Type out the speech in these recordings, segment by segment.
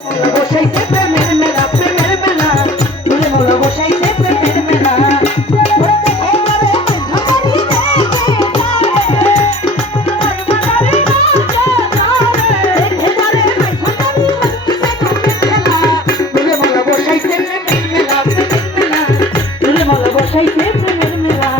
বসাইছে প্রেমের মেলা, প্রেমের মেলা, তুলে মোলা বসাইছে প্রেমের মেলা। বসাইছে প্রেমের মেলা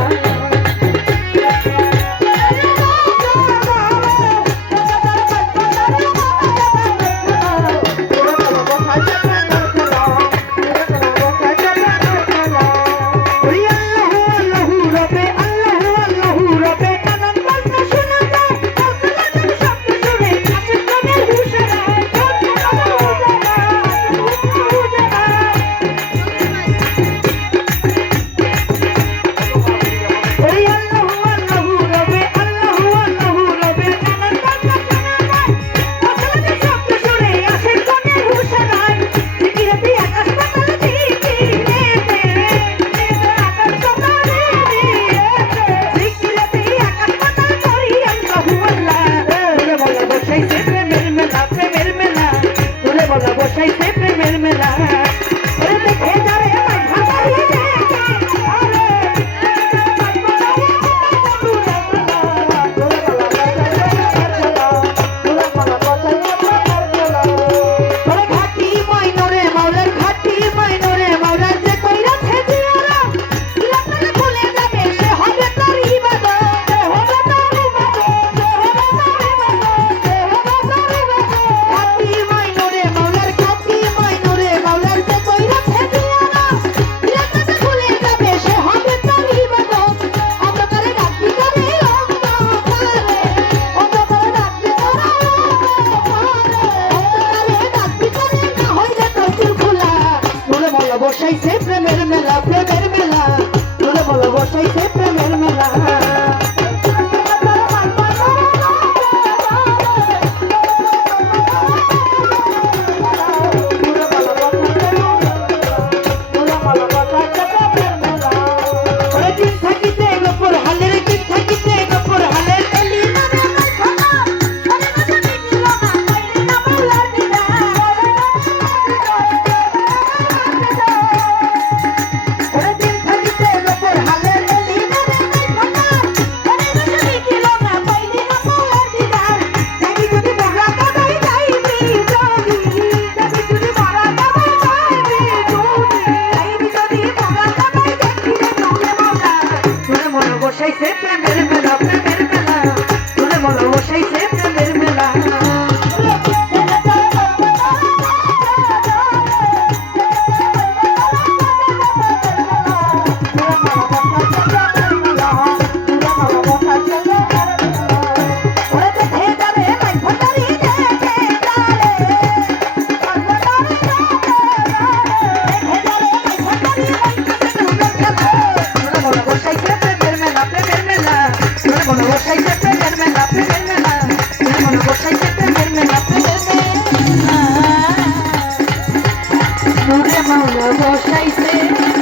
বসাইছে প্রেমের মেলা, প্রেমের মেলা, তোরে বলো বসাইছে প্রেমের মেলা। বসাইছে প্রেমের মেলা, প্রেমের মেলা, তোরে বলো বসাইছে প্রেমের মেলা। বসাইছে প্রেমের মেলা, প্রেমের মেলা, বসাইছে প্রেমের মেলা, প্রেমের মেলা, তোরে মাওলা বসাইছে।